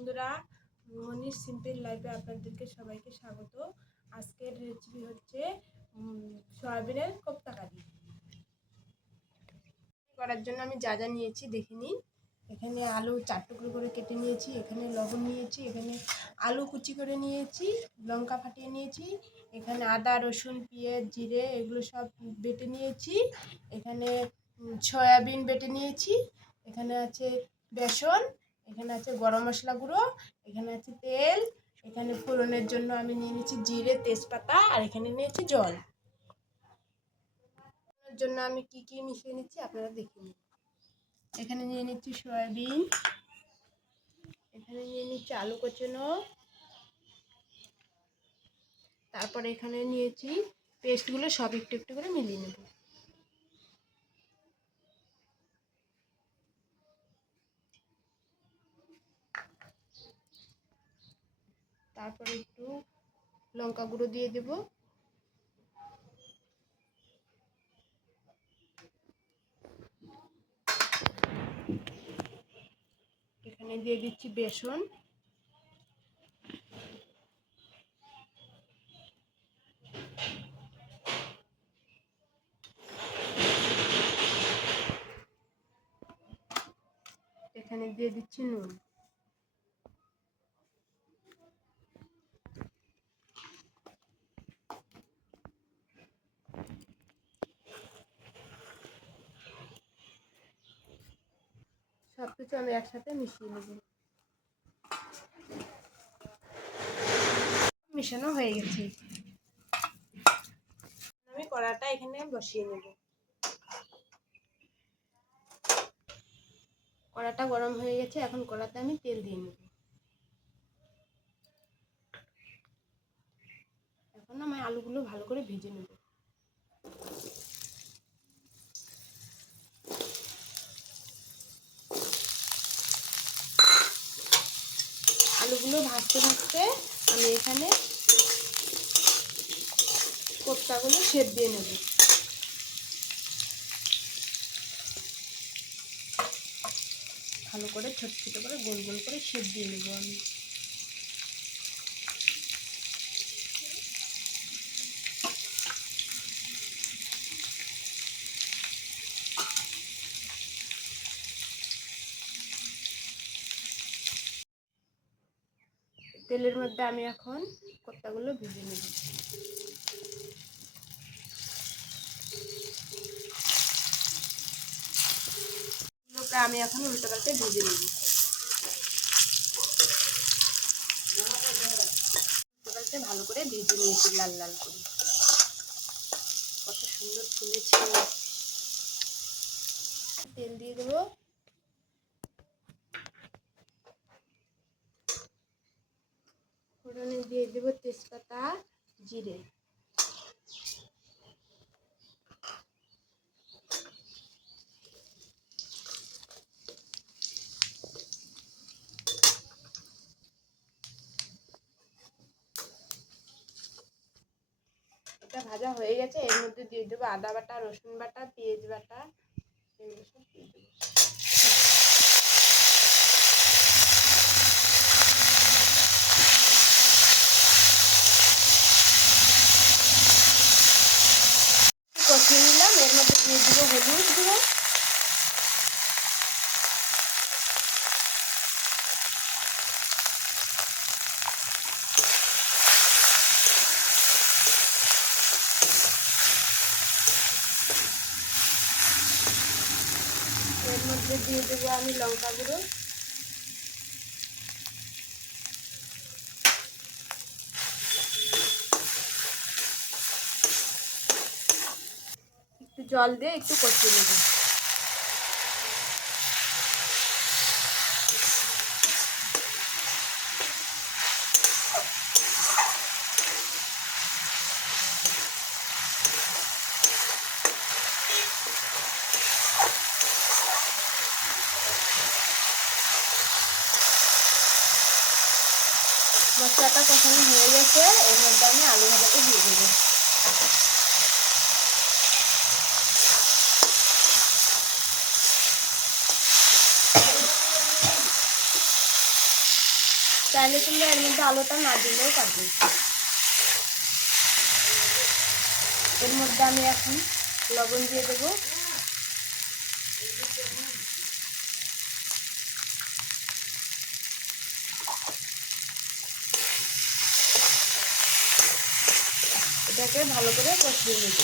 বন্ধুরা, মনির সিম্পল লাইফে আপনাদেরকে সবাইকে স্বাগত। আজকের রেসিপি হচ্ছে সয়াবিনের কোপ্তা কারি। করার জন্য আমি যা যা নিয়েছি দেখে নিন। এখানে আলু 4 টুকরো করে কেটে নিয়েছি, এখানে লবণ নিয়েছি, এখানে আলু কুচি করে নিয়েছি, লঙ্কা ফাটিয়ে নিয়েছি, এখানে আদা রসুন পেঁয়াজ জিরে এগুলো সব বেটে নিয়েছি, এখানে সয়াবিন বেটে নিয়েছি, এখানে আছে বেসন, এখানে আছে গরম মশলা গুঁড়ো, এখানে আছে তেল, এখানে ফোড়নের জন্য আমি নিয়ে নিয়েছি জিরে তেজপাতা, আর এখানে নিয়েছি জল। এর জন্য আমি কি কি মিশিয়ে নিচ্ছি আপনারা দেখে নিন। এখানে নিয়ে নিচ্ছি সয়াবিন, এখানে নিয়ে নিচ্ছি আলু কুচানো, তারপরে এখানে নিয়েছি পেস্টগুলো সব একটু একটু করে মিলিয়ে নেব। তারপরে একটু লঙ্কা গুঁড়ো দিয়ে দেব, এখানে দিয়ে দিচ্ছি বেসন, এখানে দিয়ে দিচ্ছি নুন, সবকিছু আমি একসাথে মিশিয়ে নেব। মিশানো হয়ে গেছে, আমি কড়াটা এখানে বসিয়ে নেব। কড়াটা গরম হয়ে গেছে, এখন কড়াতে আমি তেল দিয়ে নেব। এখন আমি আলুগুলো ভালো করে ভেজে নেব। আলুগুলো ভাজতে ভাজতে আমি এখানে কোপ্তাগুলো শেপ দিয়ে নেব। ভালো করে ছোট ছোট করে গোল গোল করে শেপ দিয়ে নেব আমি। তেলের মধ্যে আমি এখন কোপ্তাগুলো ভেজে নেব। আমি এখন উল্টো পাল্টে ভেজে নেব। উল্টো পাল্টে ভালো করে ভেজে নিয়েছি লাল লাল করে। কত সুন্দর ফুলেছে। তেল দিয়ে দেবো, ফোড়নে দিয়ে দেব তেজপাতা জিরে, এটা ভাজা হয়ে গেছে। এর মধ্যে দিয়ে দেবো আদা বাটা রসুন বাটা পেঁয়াজ বাটা, এগুলো সব দিয়ে দেবো। কষিয়ে নিলাম, এর মধ্যে দিয়ে দেবো হলুদ গুঁড়ো, এর মধ্যে দিয়ে দেবো আমি লঙ্কা গুঁড়ো, একটু জল দিয়ে একটু কষিয়ে নেব। মশলাটা কষানো হয়ে গেছে, এর মধ্যে আমি আলু ভাজাটা দিয়ে দেবো। চাইলে তুমি এর মধ্যে আলুটা না দিলেও পারবে। এর মধ্যে আমি এখন লবণ দিয়ে দেবো। এটাকে ভালো করে কষিয়ে নেব।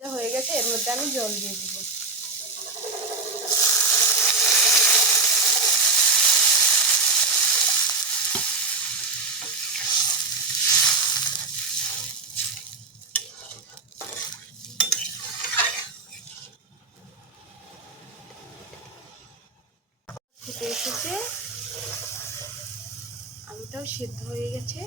ভাজা হয়ে গেছে, এর মধ্যে আমি জল দিয়ে দেবো। ফুটে এসেছে, আলুটাও সিদ্ধ হয়ে গেছে।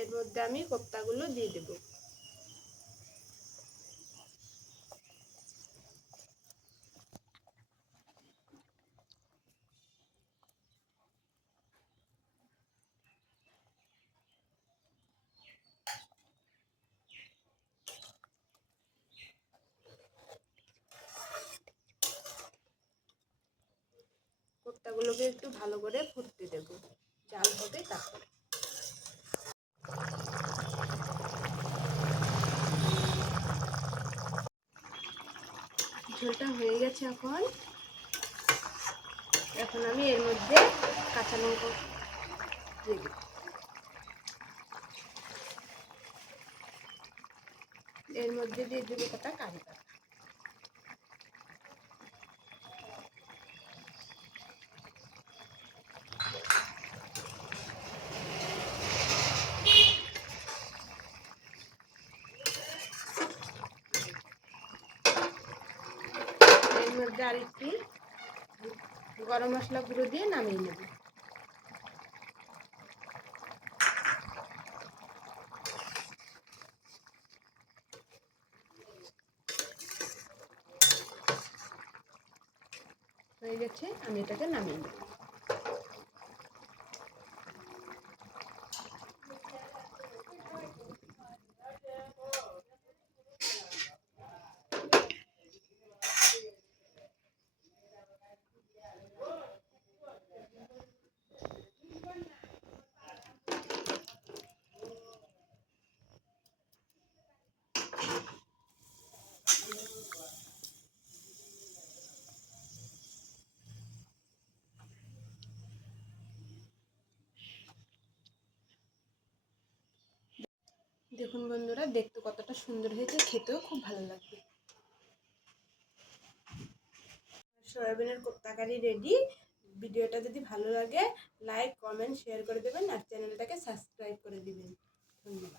এর মধ্যে আমি কোপ্তাগুলো দিয়ে দেব। কোপ্তাগুলোকে একটু ভালো করে ফুটতে দেব, জাল হবে তারপরে। ঝোলটা হয়ে গেছে। এখন আমি এর মধ্যে কাঁচা লঙ্কা দিয়ে দেব। এর মধ্যে দিয়ে দেবো কটা কারি পাতা। এর মধ্যে আরেকটি গরম মশলা গুঁড়ো দিয়ে নামিয়ে নেব। হয়ে গেছে, আমি এটাকে নামিয়ে নেব। দেখুন বন্ধুরা, দেখতে কতটা সুন্দর হয়েছে, খেতেও খুব ভালো লাগবে। সয়াবিনের কোপ্তা কারি রেডি। ভিডিওটা যদি ভালো লাগে লাইক, কমেন্ট, শেয়ার করে দেবেন আর চ্যানেলটাকে সাবস্ক্রাইব করে দিবেন। ধন্যবাদ।